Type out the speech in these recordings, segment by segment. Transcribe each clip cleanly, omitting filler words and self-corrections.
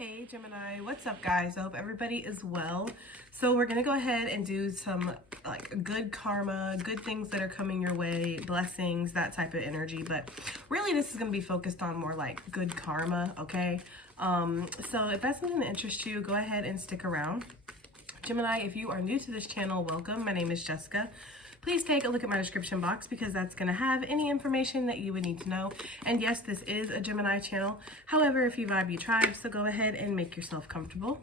Hey Gemini, what's up guys? I hope everybody is well. So we're gonna go ahead and do some like good karma, good things that are coming your way, blessings, that type of energy. But really this is gonna be focused on more like good karma, okay? So if that's something that interests you, go ahead and stick around. Gemini, if you are new to this channel, welcome. My name is Jessica. Please take a look at my description box because that's going to have any information that you would need to know. And yes, this is a Gemini channel. However, if you vibe, you tribe, so go ahead and make yourself comfortable.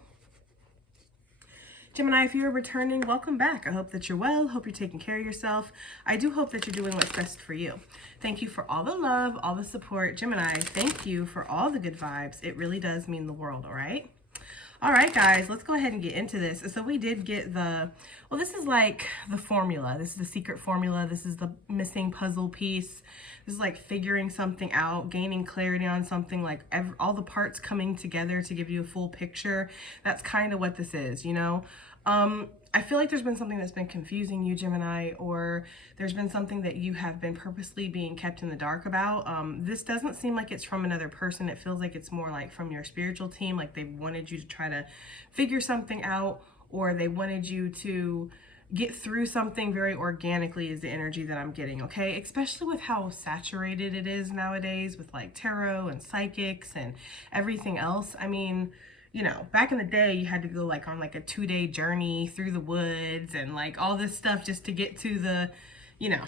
Gemini, if you're returning, welcome back. I hope that you're well. Hope you're taking care of yourself. I do hope that you're doing what's best for you. Thank you for all the love, all the support. Gemini, thank you for all the good vibes. It really does mean the world, all right? All right, guys, let's go ahead and get into this. So we did get well, this is like the formula. This is the secret formula. This is the missing puzzle piece. This is like figuring something out, gaining clarity on something, like all the parts coming together to give you a full picture. That's kind of what this is, you know? I feel like there's been something that's been confusing you, Gemini, or there's been something that you have been purposely being kept in the dark about. This doesn't seem like it's from another person. It feels like it's more like from your spiritual team, like they wanted you to try to figure something out, or they wanted you to get through something very organically is the energy that I'm getting, okay? Especially with how saturated it is nowadays with like tarot and psychics and everything else. I mean, you know, back in the day, you had to go like on like a 2-day journey through the woods and like all this stuff just to get to the, you know,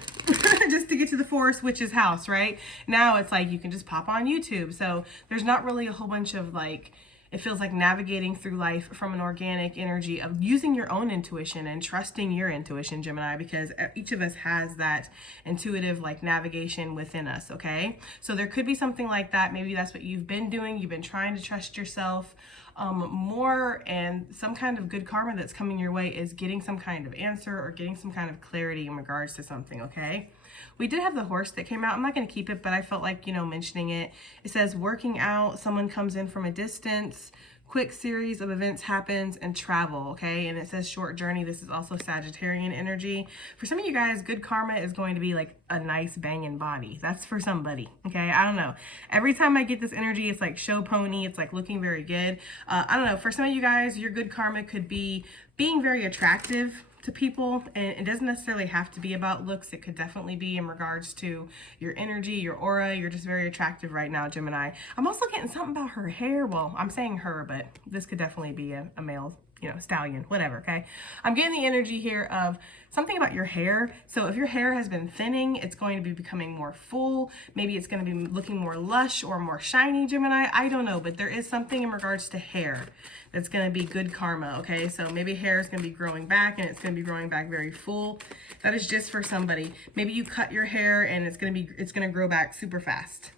just to get to the forest witch's house, right? Now it's like you can just pop on YouTube. So there's not really a whole bunch of like, it feels like navigating through life from an organic energy of using your own intuition and trusting your intuition, Gemini, because each of us has that intuitive like navigation within us, okay? So there could be something like that. Maybe that's what you've been doing. You've been trying to trust yourself more, and some kind of good karma that's coming your way is getting some kind of answer or getting some kind of clarity in regards to something, okay? We did have the horse that came out. I'm not going to keep it, but I felt like, you know, mentioning it. It says working out, someone comes in from a distance, quick series of events happens, and travel, okay? And it says short journey. This is also Sagittarian energy. For some of you guys, good karma is going to be like a nice banging body. That's for somebody, okay? I don't know. Every time I get this energy, it's like show pony. It's like looking very good. I don't know. For some of you guys, your good karma could be being very attractive to people, and it doesn't necessarily have to be about looks. It could definitely be in regards to your energy, your aura. You're just very attractive right now, Gemini. I'm also getting something about her hair. Well, I'm saying her, but this could definitely be a male, you know, stallion, whatever, okay? I'm getting the energy here of something about your hair. So if your hair has been thinning, it's going to be becoming more full. Maybe it's going to be looking more lush or more shiny, Gemini. I don't know, but there is something in regards to hair that's going to be good karma, okay? So maybe hair is going to be growing back, and it's going to be growing back very full. That is just for somebody. Maybe you cut your hair and it's going to grow back super fast.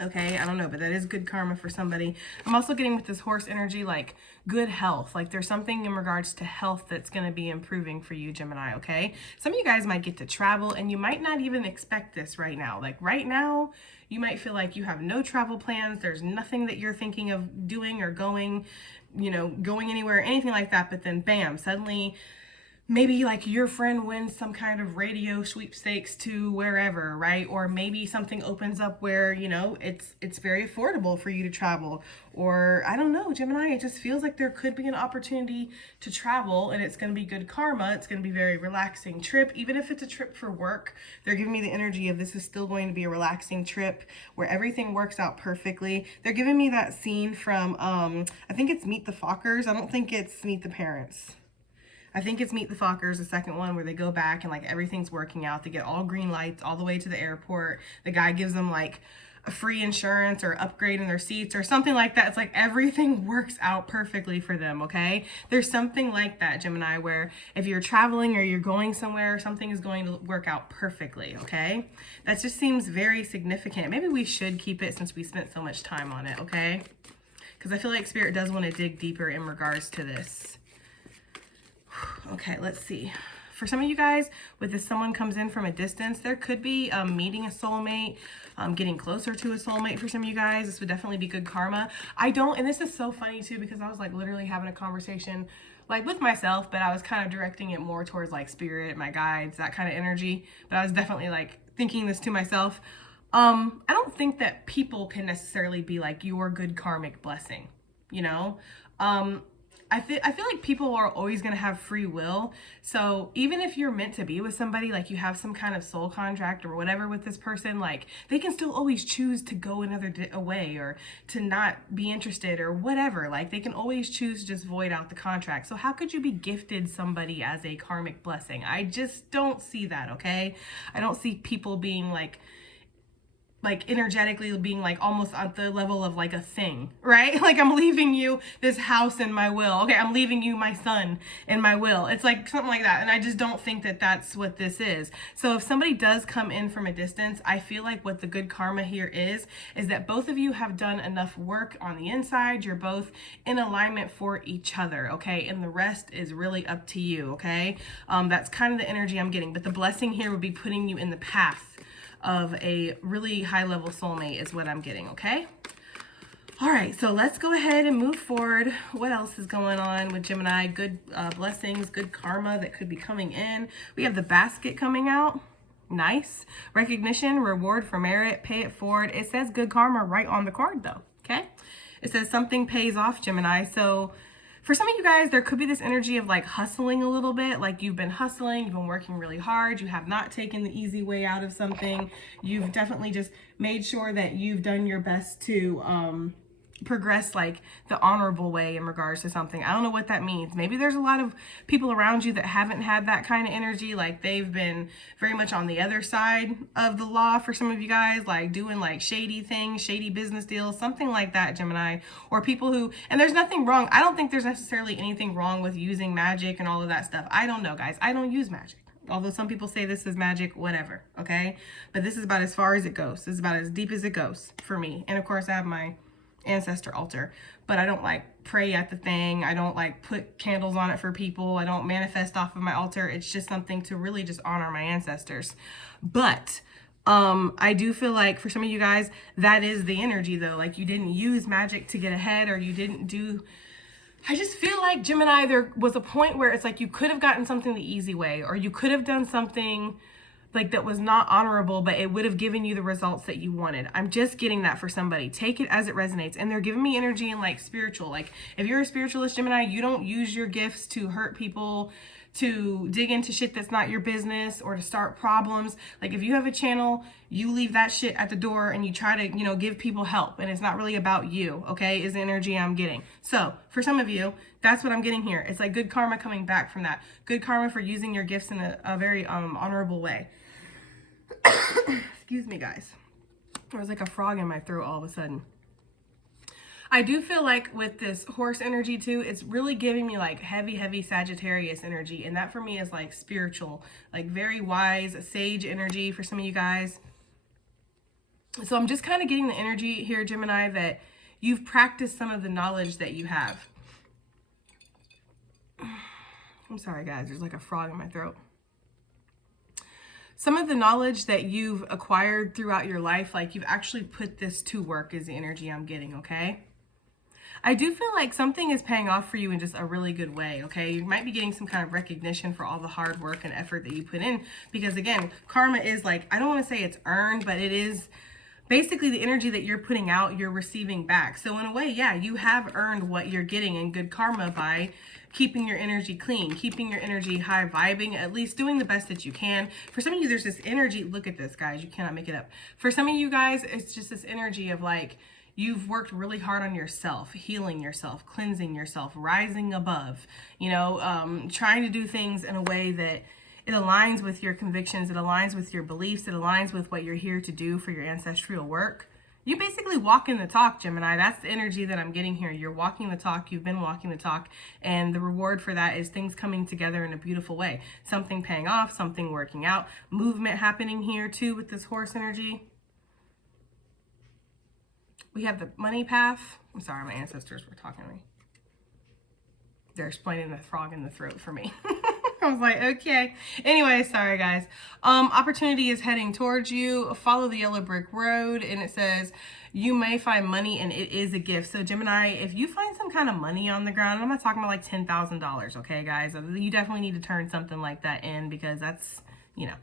Okay, I don't know, but that is good karma for somebody. I'm also getting with this horse energy, like good health. Like there's something in regards to health that's going to be improving for you, Gemini, okay? Some of you guys might get to travel, and you might not even expect this right now. Like right now, you might feel like you have no travel plans. There's nothing that you're thinking of doing or going, you know, going anywhere, anything like that. But then bam, suddenly maybe like your friend wins some kind of radio sweepstakes to wherever, right? Or maybe something opens up where, you know, it's very affordable for you to travel. Or I don't know, Gemini, it just feels like there could be an opportunity to travel, and it's going to be good karma. It's going to be a very relaxing trip. Even if it's a trip for work, they're giving me the energy of this is still going to be a relaxing trip where everything works out perfectly. They're giving me that scene from, I think it's Meet the Fockers. I don't think it's Meet the Parents. I think it's Meet the Fockers, the second one, where they go back and like everything's working out. They get all green lights all the way to the airport. The guy gives them like a free insurance or upgrade in their seats or something like that. It's like everything works out perfectly for them, okay? There's something like that, Gemini, where if you're traveling or you're going somewhere, something is going to work out perfectly, okay? That just seems very significant. Maybe we should keep it since we spent so much time on it, okay? Because I feel like Spirit does want to dig deeper in regards to this. Okay, let's see. For some of you guys, with this someone comes in from a distance, there could be meeting a soulmate, getting closer to a soulmate for some of you guys. This would definitely be good karma. And this is so funny too, because I was like literally having a conversation like with myself, but I was kind of directing it more towards like spirit, my guides, that kind of energy. But I was definitely like thinking this to myself. I don't think that people can necessarily be like your good karmic blessing, you know? I feel like people are always going to have free will. So even if you're meant to be with somebody, like you have some kind of soul contract or whatever with this person, like they can still always choose to go another way or to not be interested or whatever. Like they can always choose to just void out the contract. So how could you be gifted somebody as a karmic blessing? I just don't see that, okay? I don't see people being like energetically being like almost at the level of like a thing, right? Like I'm leaving you this house in my will. Okay, I'm leaving you my son in my will. It's like something like that. And I just don't think that that's what this is. So if somebody does come in from a distance, I feel like what the good karma here is that both of you have done enough work on the inside. You're both in alignment for each other, okay? And the rest is really up to you, okay? That's kind of the energy I'm getting. But the blessing here would be putting you in the path of a really high level soulmate is what I'm getting, okay? All right, so let's go ahead and move forward. What else is going on with Gemini? Good blessings, good karma that could be coming in. We have the basket coming out. Nice. Recognition, reward for merit, pay it forward. It says good karma right on the card though, okay? It says something pays off, Gemini. So for some of you guys, there could be this energy of like hustling a little bit, like you've been hustling, you've been working really hard, you have not taken the easy way out of something. You've definitely just made sure that you've done your best to progress like the honorable way in regards to something. I don't know what that means. Maybe there's a lot of people around you that haven't had that kind of energy, like they've been very much on the other side of the law for some of you guys, like doing like shady things, shady business deals, something like that, Gemini. Or people who, and there's nothing wrong. I don't think there's necessarily anything wrong with using magic and all of that stuff. I don't know, guys. I don't use magic. Although some people say this is magic, whatever, okay? But this is about as far as it goes. This is about as deep as it goes for me. And of course I have my ancestor altar, but I don't like pray at the thing. I don't like put candles on it for people. I don't manifest off of my altar. It's just something to really just honor my ancestors. But I do feel like for some of you guys, that is the energy though. Like you didn't use magic to get ahead, or you didn't do, I just feel like Gemini, there was a point where it's like you could have gotten something the easy way, or you could have done something like that was not honorable, but it would have given you the results that you wanted. I'm just getting that for somebody. Take it as it resonates. And they're giving me energy in like spiritual. Like if you're a spiritualist, Gemini, you don't use your gifts to hurt people, to dig into shit that's not your business, or to start problems. Like if you have a channel, you leave that shit at the door and you try to, you know, give people help. And it's not really about you, okay, is the energy I'm getting. So for some of you, that's what I'm getting here. It's like good karma coming back from that. Good karma for using your gifts in a very honorable way. Excuse me, guys. There was like a frog in my throat all of a sudden. I do feel like with this horse energy too, it's really giving me like heavy Sagittarius energy. And that for me is like spiritual, like very wise, sage energy for some of you guys. So I'm just kind of getting the energy here, Gemini, that you've practiced some of the knowledge that you have. I'm sorry, guys. There's like a frog in my throat. Some of the knowledge that you've acquired throughout your life, like you've actually put this to work is the energy I'm getting, okay? I do feel like something is paying off for you in just a really good way, okay? You might be getting some kind of recognition for all the hard work and effort that you put in, because again, karma is like, I don't want to say it's earned, but it is basically the energy that you're putting out, you're receiving back. So in a way, yeah, you have earned what you're getting in good karma by keeping your energy clean, keeping your energy high vibing, at least doing the best that you can. For some of you, there's this energy, look at this, guys, you cannot make it up. For some of you guys, it's just this energy of like, you've worked really hard on yourself, healing yourself, cleansing yourself, rising above, you know, trying to do things in a way that it aligns with your convictions, it aligns with your beliefs, it aligns with what you're here to do for your ancestral work. You basically walking the talk, Gemini. That's the energy that I'm getting here. You're walking the talk. You've been walking the talk. And the reward for that is things coming together in a beautiful way. Something paying off, something working out. Movement happening here too with this horse energy. We have the money path. I'm sorry, my ancestors were talking to me. They're explaining the frog in the throat for me. I was like, okay. Anyway, sorry guys. Opportunity is heading towards you. Follow the yellow brick road. And it says, you may find money and it is a gift. So Gemini, if you find some kind of money on the ground, I'm not talking about like $10,000, okay guys? You definitely need to turn something like that in, because that's, you know,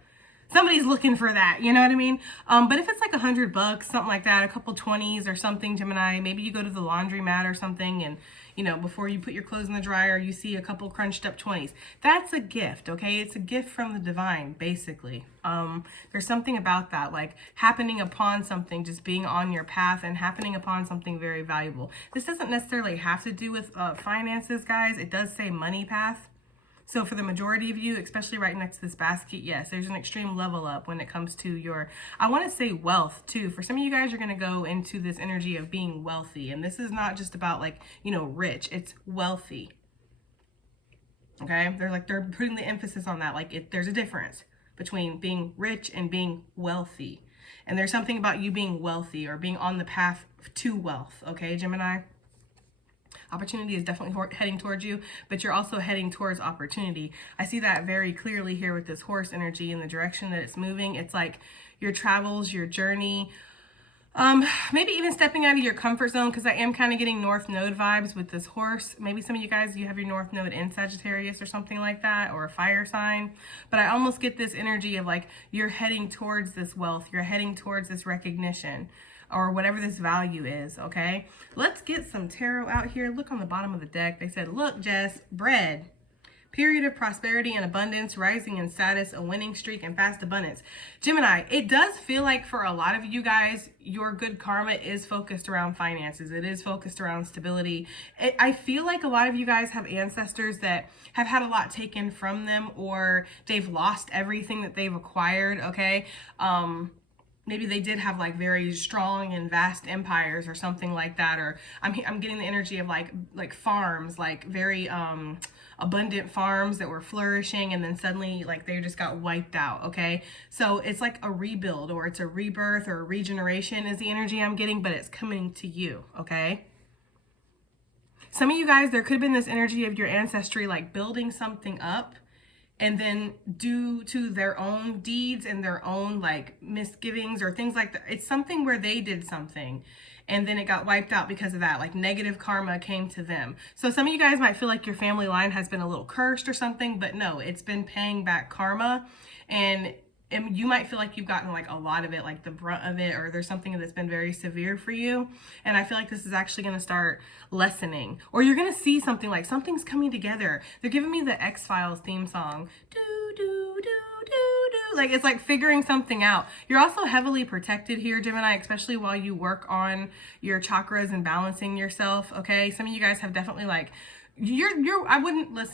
Somebody's looking for that, you know what I mean? But if it's like $100, something like that, a couple 20s or something, Gemini, maybe you go to the laundromat or something and, you know, before you put your clothes in the dryer, you see a couple crunched up 20s. That's a gift, okay? It's a gift from the divine, basically. There's something about that, like happening upon something, just being on your path and happening upon something very valuable. This doesn't necessarily have to do with finances, guys. It does say money path. So for the majority of you, especially right next to this basket, yes, there's an extreme level up when it comes to your, I want to say wealth too. For some of you guys, you're going to go into this energy of being wealthy. And this is not just about like, you know, rich, it's wealthy. Okay. They're putting the emphasis on that. Like there's a difference between being rich and being wealthy. And there's something about you being wealthy or being on the path to wealth. Okay, Gemini? Opportunity is definitely heading towards you, but you're also heading towards opportunity. I see that very clearly here with this horse energy and the direction that it's moving. It's like your travels, your journey, maybe even stepping out of your comfort zone, because I am kind of getting North Node vibes with this horse. Maybe some of you guys, you have your North Node in Sagittarius or something like that, or a fire sign. But I almost get this energy of like you're heading towards this wealth. You're heading towards this recognition, or whatever this value is, okay? Let's get some tarot out here. Look on the bottom of the deck. They said, look, Jess, bread, period of prosperity and abundance, rising in status, a winning streak, and fast abundance. Gemini, it does feel like for a lot of you guys, your good karma is focused around finances. It is focused around stability. I feel like a lot of you guys have ancestors that have had a lot taken from them, or they've lost everything that they've acquired, okay? Maybe they did have like very strong and vast empires or something like that. Or I'm getting the energy of like farms, like very abundant farms that were flourishing, and then suddenly like they just got wiped out. Okay, so it's like a rebuild, or it's a rebirth, or a regeneration is the energy I'm getting, but it's coming to you. Okay. Some of you guys, there could have been this energy of your ancestry like building something up, and then due to their own deeds and their own like misgivings or things like that, it's something where they did something and then it got wiped out because of that. Like negative karma came to them. So some of you guys might feel like your family line has been a little cursed or something, but no, it's been paying back karma. And you might feel like you've gotten like a lot of it, like the brunt of it, or there's something that's been very severe for you. And I feel like this is actually going to start lessening, or you're going to see something like something's coming together. They're giving me the X-Files theme song. Do, do, do, do, do. Like it's like figuring something out. You're also heavily protected here, Gemini, especially while you work on your chakras and balancing yourself. Okay. Some of you guys have definitely like, I wouldn't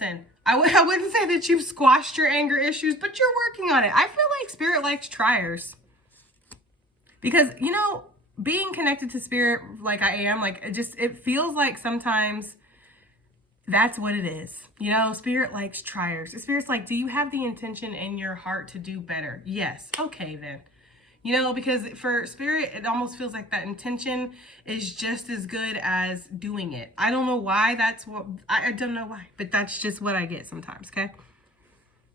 say that you've squashed your anger issues, but you're working on it. I feel like spirit likes triers, because, you know, being connected to spirit like I am, like it feels like sometimes that's what it is. You know, spirit likes triers. Spirit's like, do you have the intention in your heart to do better? Yes. Okay, then. You know, because for spirit, it almost feels like that intention is just as good as doing it. I don't know why I don't know why, but that's just what I get sometimes, okay?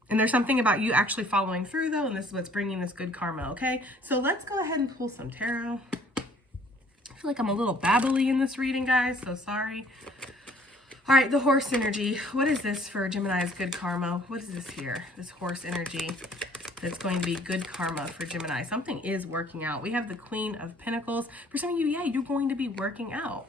And there's something about you actually following through though, and this is what's bringing this good karma, okay? So let's go ahead and pull some tarot. I feel like I'm a little babbly in this reading, guys, so sorry. All right, the horse energy. What is this for Gemini's good karma? What is this here? This horse energy that's going to be good karma for Gemini. Something is working out. We have the Queen of Pentacles. For some of you, yeah, you're going to be working out,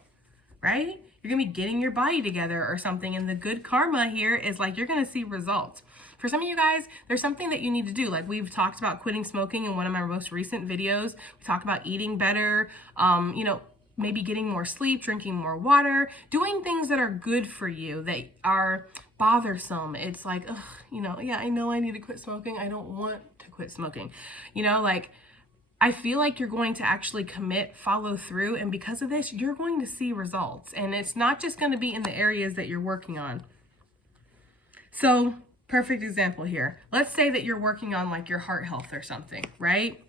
right? You're going to be getting your body together or something. And the good karma here is like you're going to see results. For some of you guys, there's something that you need to do. Like we've talked about quitting smoking in one of my most recent videos. We talk about eating better, you know, maybe getting more sleep, drinking more water, doing things that are good for you, that are bothersome. It's like, ugh, you know, yeah, I know I need to quit smoking. I don't want to quit smoking. You know, like I feel like you're going to actually commit, follow through. And because of this, you're going to see results. And it's not just going to be in the areas that you're working on. So perfect example here. Let's say that you're working on like your heart health or something, right?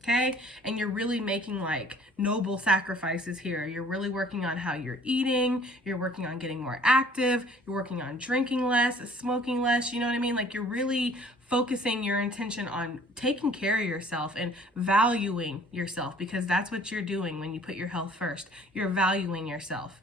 Okay, and you're really making like noble sacrifices here. You're really working on how you're eating. You're working on getting more active. You're working on drinking less, smoking less. You know what I mean? Like you're really focusing your intention on taking care of yourself and valuing yourself, because that's what you're doing when you put your health first. You're valuing yourself.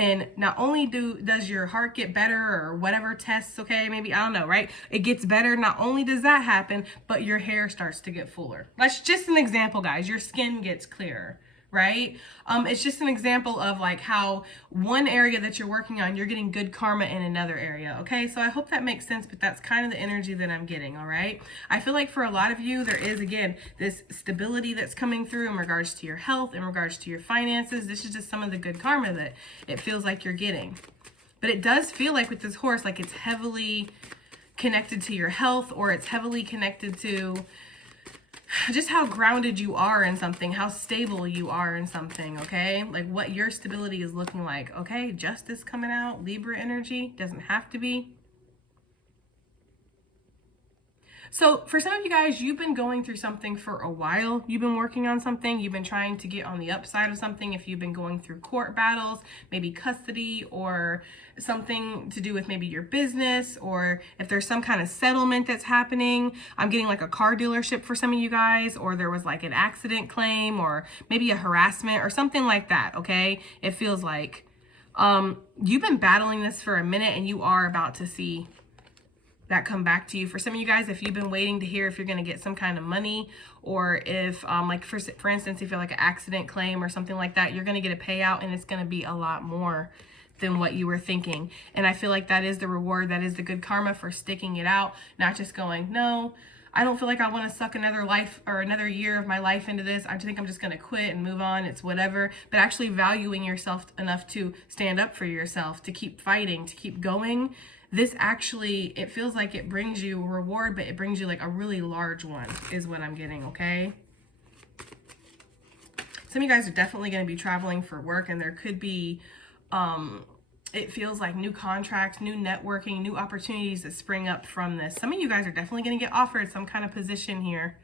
And not only does your heart get better or whatever tests, okay, maybe, I don't know, right? It gets better. Not only does that happen, but your hair starts to get fuller. That's just an example, guys. Your skin gets clearer, right? It's just an example of like how one area that you're working on, you're getting good karma in another area, okay? So I hope that makes sense, but that's kind of the energy that I'm getting, all right? I feel like for a lot of you, there is, again, this stability that's coming through in regards to your health, in regards to your finances. This is just some of the good karma that it feels like you're getting. But it does feel like with this horse, like it's heavily connected to your health, or it's heavily connected to just how grounded you are in something, how stable you are in something, okay? Like what your stability is looking like, okay? Justice coming out, Libra energy, doesn't have to be. So for some of you guys, you've been going through something for a while. You've been working on something. You've been trying to get on the upside of something. If you've been going through court battles, maybe custody, or something to do with maybe your business, or if there's some kind of settlement that's happening. I'm getting like a car dealership for some of you guys, or there was like an accident claim, or maybe a harassment or something like that, okay? It feels like you've been battling this for a minute, and you are about to see that come back to you. For some of you guys, if you've been waiting to hear if you're going to get some kind of money, or if like for instance, if you're like an accident claim or something like that, you're going to get a payout, and it's going to be a lot more than what you were thinking. And I feel like that is the reward, that is the good karma for sticking it out, not just going, no, I don't feel like I want to suck another life or another year of my life into this. I think I'm just going to quit and move on. It's whatever. But actually valuing yourself enough to stand up for yourself, to keep fighting, to keep going. This actually, it feels like it brings you a reward, but it brings you like a really large one is what I'm getting, okay? Some of you guys are definitely going to be traveling for work, and there could be, it feels like new contracts, new networking, new opportunities that spring up from this. Some of you guys are definitely going to get offered some kind of position here.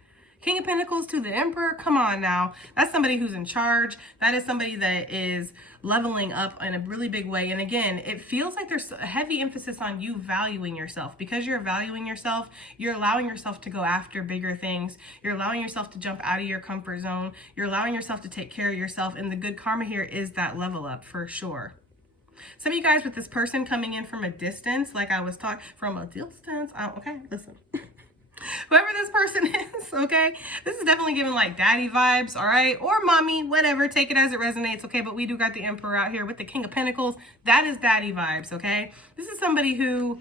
King of Pentacles to the Emperor, come on now. That's somebody who's in charge. That is somebody that is leveling up in a really big way. And again, it feels like there's a heavy emphasis on you valuing yourself. Because you're valuing yourself, you're allowing yourself to go after bigger things. You're allowing yourself to jump out of your comfort zone. You're allowing yourself to take care of yourself. And the good karma here is that level up for sure. Some of you guys with this person coming in from a distance, like I was talking from a distance. Okay, listen. Whoever this person is, okay? This is definitely giving like daddy vibes, all right? Or mommy, whatever. Take it as it resonates, okay? But we do got the Emperor out here with the King of Pentacles. That is daddy vibes, okay? This is somebody who,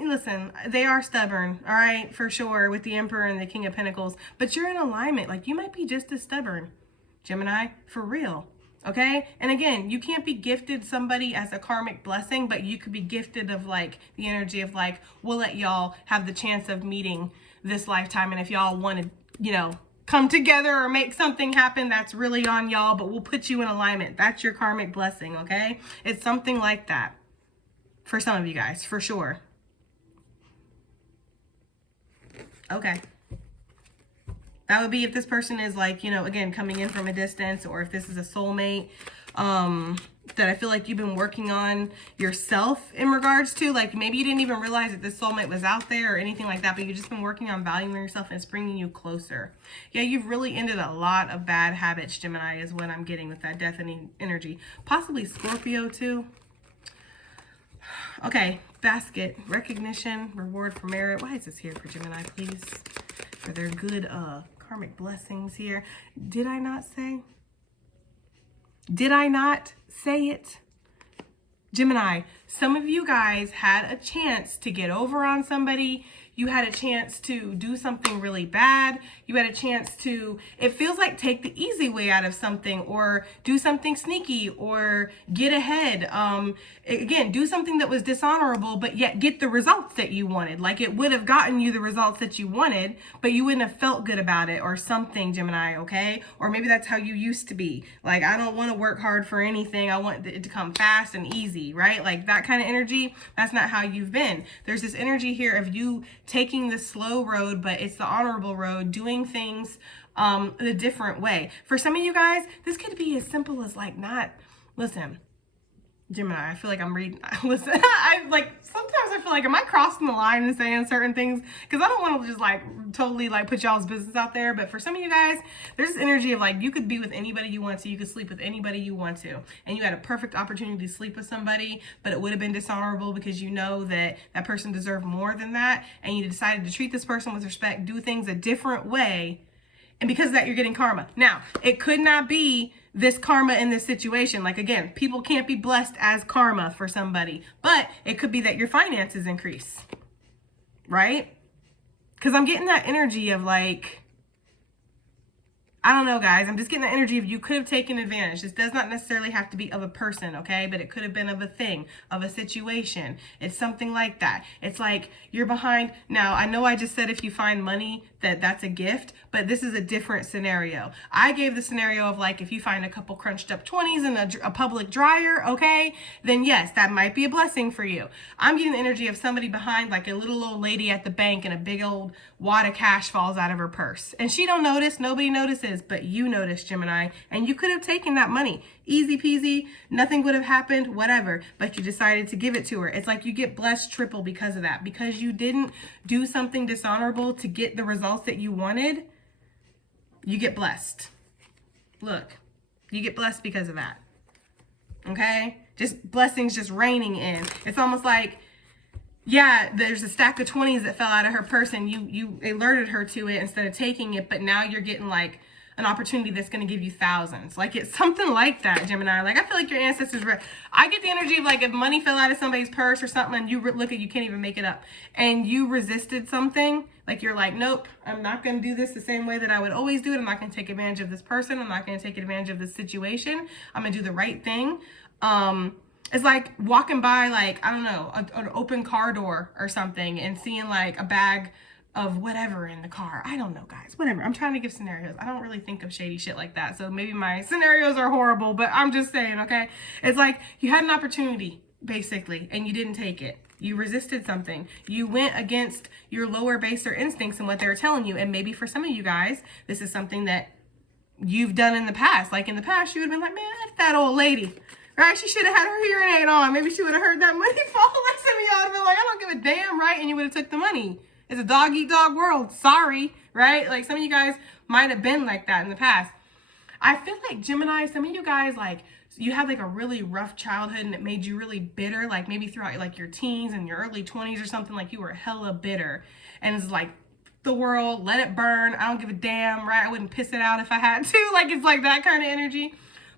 listen, they are stubborn, all right? For sure, with the Emperor and the King of Pentacles. But you're in alignment. Like, you might be just as stubborn, Gemini, for real. Okay? And again, you can't be gifted somebody as a karmic blessing, but you could be gifted of like the energy of like, we'll let y'all have the chance of meeting this lifetime. And if y'all want to, you know, come together or make something happen, that's really on y'all, but we'll put you in alignment. That's your karmic blessing, okay? It's something like that for some of you guys, for sure. Okay. That would be if this person is like, you know, again, coming in from a distance, or if this is a soulmate that I feel like you've been working on yourself in regards to. Like maybe you didn't even realize that this soulmate was out there or anything like that, but you've just been working on valuing yourself, and it's bringing you closer. Yeah, you've really ended a lot of bad habits, Gemini, is what I'm getting with that deafening energy. Possibly Scorpio too. Okay, basket, recognition, reward for merit. Why is this here for Gemini, please? For their good karmic blessings here. Did I not say? Did I not say it? Gemini, some of you guys had a chance to get over on somebody. You had a chance to do something really bad. You had a chance to, it feels like, take the easy way out of something, or do something sneaky, or get ahead. Again, do something that was dishonorable, but yet get the results that you wanted. Like it would have gotten you the results that you wanted, but you wouldn't have felt good about it or something, Gemini, okay? Or maybe that's how you used to be. Like, I don't want to work hard for anything. I want it to come fast and easy, right? Like that kind of energy, that's not how you've been. There's this energy here of you taking the slow road, but it's the honorable road, doing things the different way. For some of you guys, this could be as simple as like listen, Gemini, I feel like I'm reading. Listen, sometimes I feel like, am I crossing the line and saying certain things? Because I don't want to just like totally like put y'all's business out there. But for some of you guys, there's this energy of like you could be with anybody you want to, you could sleep with anybody you want to, and you had a perfect opportunity to sleep with somebody, but it would have been dishonorable because you know that that person deserved more than that, and you decided to treat this person with respect, do things a different way. And because of that, you're getting karma. Now, it could not be this karma in this situation. Like, again, people can't be blessed as karma for somebody. But it could be that your finances increase. Right? Because I'm getting that energy of like, I don't know, guys. I'm just getting the energy of you could have taken advantage. This does not necessarily have to be of a person, okay? But it could have been of a thing, of a situation. It's something like that. It's like you're behind. Now, I know I just said if you find money, that's a gift, but this is a different scenario. I gave the scenario of like if you find a couple crunched up 20s in a public dryer, okay? Then yes, that might be a blessing for you. I'm getting the energy of somebody behind like a little old lady at the bank and a big old wad of cash falls out of her purse. And she don't notice, nobody notices, but you notice, Gemini, and you could have taken that money. Easy peasy, nothing would have happened, whatever, but you decided to give it to her. It's like you get blessed triple because of that. Because you didn't do something dishonorable to get the results that you wanted, you get blessed. Look, you get blessed because of that. Okay? Just blessings just raining in. It's almost like, yeah, there's a stack of 20s that fell out of her purse and you alerted her to it instead of taking it, but now you're getting like an opportunity that's going to give you thousands. Like it's something like that, Gemini. Like I feel like your ancestors were, I get the energy of like if money fell out of somebody's purse or something and you look at, you can't even make it up, and you resisted something, like you're like, nope, I'm not going to do this the same way that I would always do it. I'm not going to take advantage of this person. I'm not going to take advantage of this situation. I'm going to do the right thing. It's like walking by, like, I don't know, an open car door or something and seeing like a bag of whatever in the car. I don't know, guys, whatever. I'm trying to give scenarios. I don't really think of shady shit like that. So maybe my scenarios are horrible, but I'm just saying, okay? It's like you had an opportunity basically and you didn't take it. You resisted something. You went against your lower baser instincts and what they were telling you. And maybe for some of you guys, this is something that you've done in the past. Like in the past, you would have been like, man, F that old lady. Right? She should have had her hearing aid on. Maybe she would have heard that money fall. Like some of y'all would have been like, I don't give a damn, right? And you would have took the money. It's a dog eat dog world. Sorry, right? Like some of you guys might have been like that in the past. I feel like Gemini, some of you guys, like you had like a really rough childhood and it made you really bitter. Like maybe throughout like your teens and your early 20s or something, like you were hella bitter. And it's like the world, let it burn. I don't give a damn, right? I wouldn't piss it out if I had to. Like it's like that kind of energy.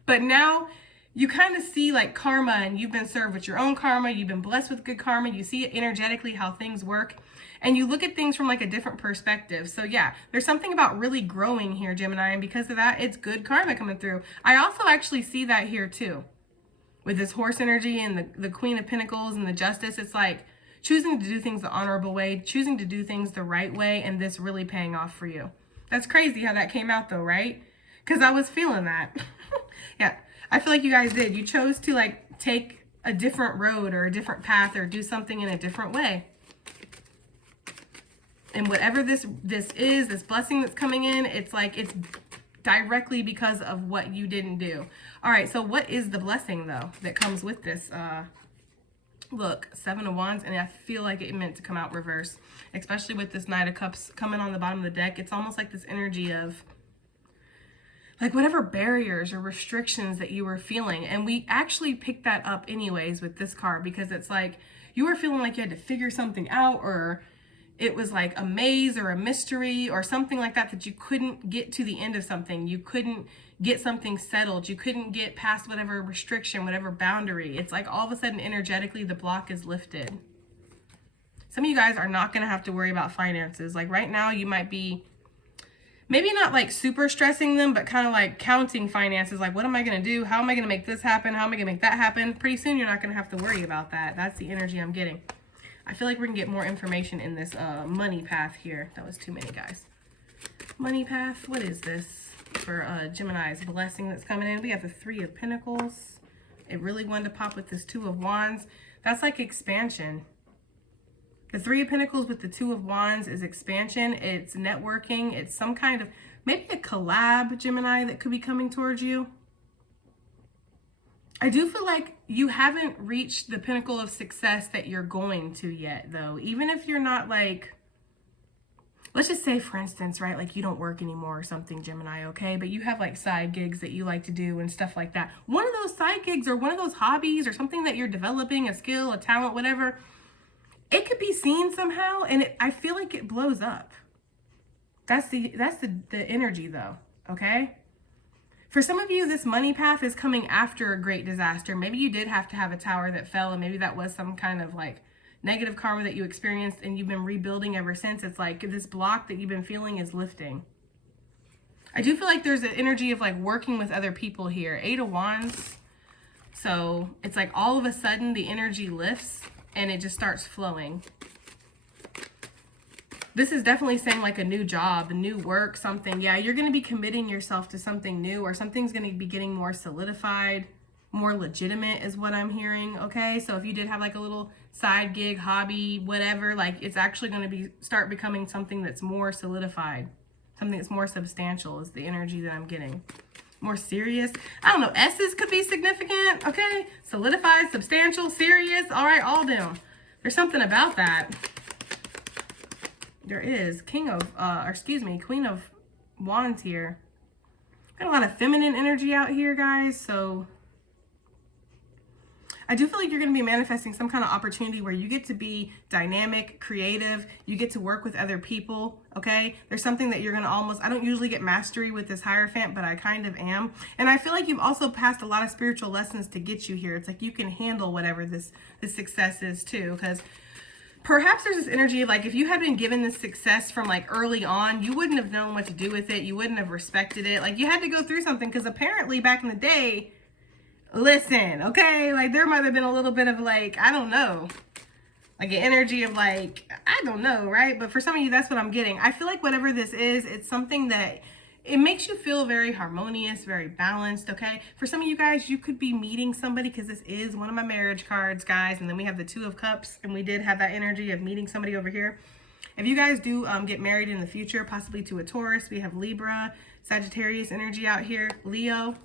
But now you kind of see like karma, and you've been served with your own karma. You've been blessed with good karma. You see it energetically, how things work. And you look at things from like a different perspective. So yeah, there's something about really growing here, Gemini. And because of that, it's good karma coming through. I also actually see that here too. With this horse energy and the Queen of Pentacles and the Justice. It's like choosing to do things the honorable way, choosing to do things the right way, and this really paying off for you. That's crazy how that came out though, right? Because I was feeling that. Yeah. I feel like you guys did. You chose to like take a different road or a different path or do something in a different way. And whatever this is, this blessing that's coming in, it's like it's directly because of what you didn't do. All right, so what is the blessing though that comes with this? Look, 7 of Wands, and I feel like it meant to come out reverse, especially with this Knight of Cups coming on the bottom of the deck. It's almost like this energy of like whatever barriers or restrictions that you were feeling. And we actually picked that up anyways with this card, because it's like you were feeling like you had to figure something out, or it was like a maze or a mystery or something like that, that you couldn't get to the end of something. You couldn't get something settled. You couldn't get past whatever restriction, whatever boundary. It's like all of a sudden energetically the block is lifted. Some of you guys are not going to have to worry about finances. Like right now you might be maybe not like super stressing them, but kind of like counting finances. Like, what am I going to do? How am I going to make this happen? How am I going to make that happen? Pretty soon, you're not going to have to worry about that. That's the energy I'm getting. I feel like we're going to get more information in this money path here. That was too many, guys. Money path. What is this for Gemini's blessing that's coming in? We have the 3 of Pentacles. It really wanted to pop with this 2 of Wands. That's like expansion. The 3 of Pentacles with the 2 of Wands is expansion. It's networking. It's some kind of, maybe a collab, Gemini, that could be coming towards you. I do feel like you haven't reached the pinnacle of success that you're going to yet, though. Even if you're not like, let's just say, for instance, right, like you don't work anymore or something, Gemini, okay? But you have like side gigs that you like to do and stuff like that. One of those side gigs or one of those hobbies or something that you're developing, a skill, a talent, whatever, it could be seen somehow, and I feel like it blows up. That's the energy, though, okay? For some of you, this money path is coming after a great disaster. Maybe you did have to have a tower that fell, and maybe that was some kind of like negative karma that you experienced and you've been rebuilding ever since. It's like this block that you've been feeling is lifting. I do feel like there's an energy of like working with other people here. 8 of Wands. So it's like all of a sudden the energy lifts and it just starts flowing. This is definitely saying like a new job, a new work, something. Yeah, you're going to be committing yourself to something new, or something's going to be getting more solidified, more legitimate is what I'm hearing, okay? So if you did have like a little side gig, hobby, whatever, like it's actually going to start becoming something that's more solidified, something that's more substantial is the energy that I'm getting. More serious. I don't know, S's could be significant, okay? Solidified, substantial, serious, all right, all them. There's something about that. There is Queen of Wands here. Got a lot of feminine energy out here, guys. So I do feel like you're going to be manifesting some kind of opportunity where you get to be dynamic, creative. You get to work with other people, okay? There's something that you're going to I don't usually get mastery with this Hierophant, but I kind of am. And I feel like you've also passed a lot of spiritual lessons to get you here. It's like you can handle whatever this success is too, because perhaps there's this energy of like, if you had been given this success from like early on, you wouldn't have known what to do with it. You wouldn't have respected it. Like you had to go through something, because apparently back in the day, listen, okay, like there might have been a little bit of like, I don't know, like an energy of like, I don't know, right? But for some of you, that's what I'm getting. I feel like whatever this is, it's something that it makes you feel very harmonious, very balanced, okay? For some of you guys, you could be meeting somebody, because this is one of my marriage cards, guys. And then we have the 2 of Cups, and we did have that energy of meeting somebody over here. If you guys do get married in the future, possibly to a Taurus, we have Libra, Sagittarius energy out here, Leo.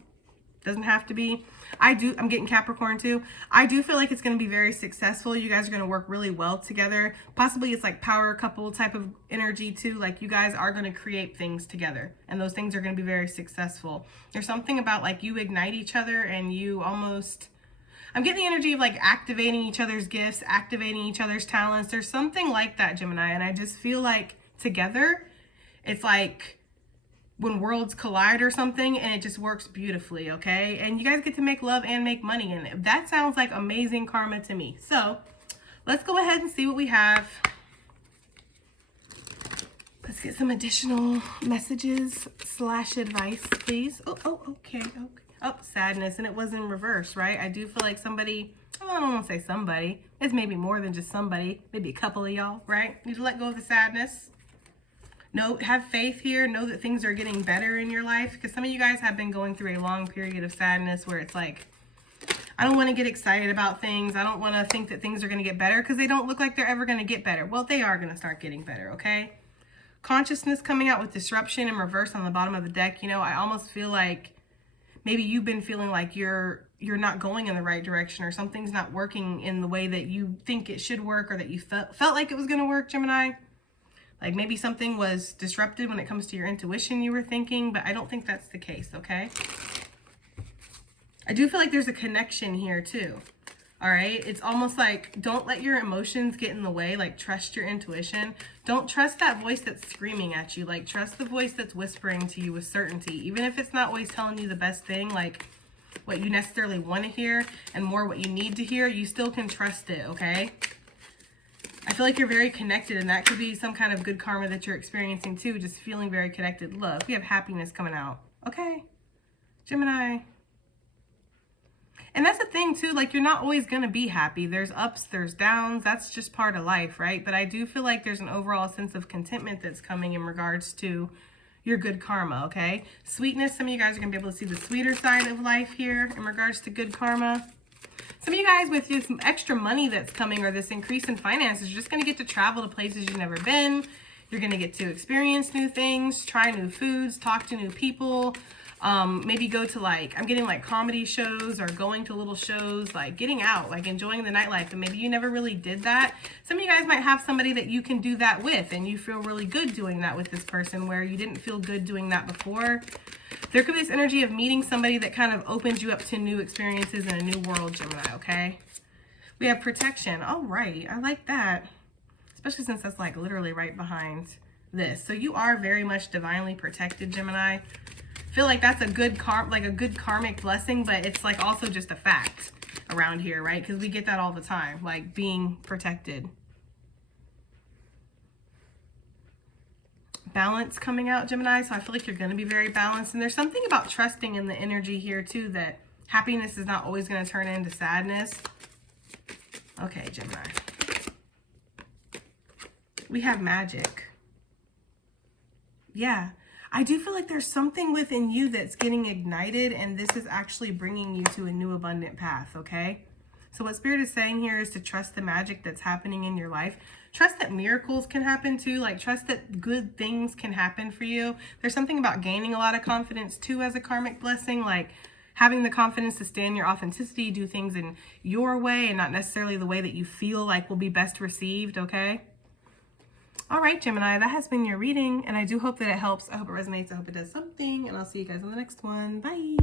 Doesn't have to be. I'm getting Capricorn too. I do feel like it's going to be very successful. You guys are going to work really well together. Possibly it's like power couple type of energy too. Like you guys are going to create things together, and those things are going to be very successful. There's something about like you ignite each other, and you almost, I'm getting the energy of like activating each other's gifts, activating each other's talents. There's something like that, Gemini. And I just feel like together, it's like when worlds collide or something, and it just works beautifully, okay? And you guys get to make love and make money, and that sounds like amazing karma to me. So let's go ahead and see what we have. Let's get some additional messages / advice, please. Okay. Oh, sadness, and it was in reverse, right? I do feel like somebody, I don't want to say somebody, it's maybe more than just somebody, maybe a couple of y'all, right? Need to let go of the sadness. No, have faith here. Know that things are getting better in your life, because some of you guys have been going through a long period of sadness where it's like, I don't want to get excited about things. I don't want to think that things are going to get better, because they don't look like they're ever going to get better. Well, they are going to start getting better, okay? Consciousness coming out with disruption in reverse on the bottom of the deck. You know, I almost feel like maybe you've been feeling like you're not going in the right direction, or something's not working in the way that you think it should work, or that you felt like it was going to work, Gemini. Like maybe something was disrupted when it comes to your intuition you were thinking, but I don't think that's the case, okay? I do feel like there's a connection here too, all right? It's almost like, don't let your emotions get in the way, like trust your intuition. Don't trust that voice that's screaming at you, like trust the voice that's whispering to you with certainty. Even if it's not always telling you the best thing, like what you necessarily want to hear, and more what you need to hear, you still can trust it, okay? I feel like you're very connected, and that could be some kind of good karma that you're experiencing too, just feeling very connected. Look, we have happiness coming out. Okay, Gemini. And that's the thing too, like you're not always going to be happy. There's ups, there's downs. That's just part of life, right? But I do feel like there's an overall sense of contentment that's coming in regards to your good karma, okay? Sweetness, some of you guys are going to be able to see the sweeter side of life here in regards to good karma. Some of you guys with this extra money that's coming, or this increase in finances, you're just going to get to travel to places you've never been. You're going to get to experience new things, try new foods, talk to new people. Maybe go to like, I'm getting like comedy shows or going to little shows, like getting out, like enjoying the nightlife. And maybe you never really did that. Some of you guys might have somebody that you can do that with and you feel really good doing that with this person where you didn't feel good doing that before. There could be this energy of meeting somebody that kind of opens you up to new experiences in a new world, Gemini, okay? We have protection. All right, I like that. Especially since that's like literally right behind this. So you are very much divinely protected, Gemini. I feel like that's a good karmic blessing, but it's like also just a fact around here, right? Because we get that all the time, like being protected. Balance coming out, Gemini. So I feel like you're going to be very balanced. And there's something about trusting in the energy here too, that happiness is not always going to turn into sadness. Okay, Gemini. We have magic. Yeah, I do feel like there's something within you that's getting ignited, and this is actually bringing you to a new abundant path, okay? So what Spirit is saying here is to trust the magic that's happening in your life. Trust that miracles can happen too. Like, trust that good things can happen for you. There's something about gaining a lot of confidence too as a karmic blessing, like having the confidence to stand your authenticity, do things in your way and not necessarily the way that you feel like will be best received, okay? All right, Gemini, that has been your reading, and I do hope that it helps. I hope it resonates. I hope it does something, and I'll see you guys on the next one. Bye.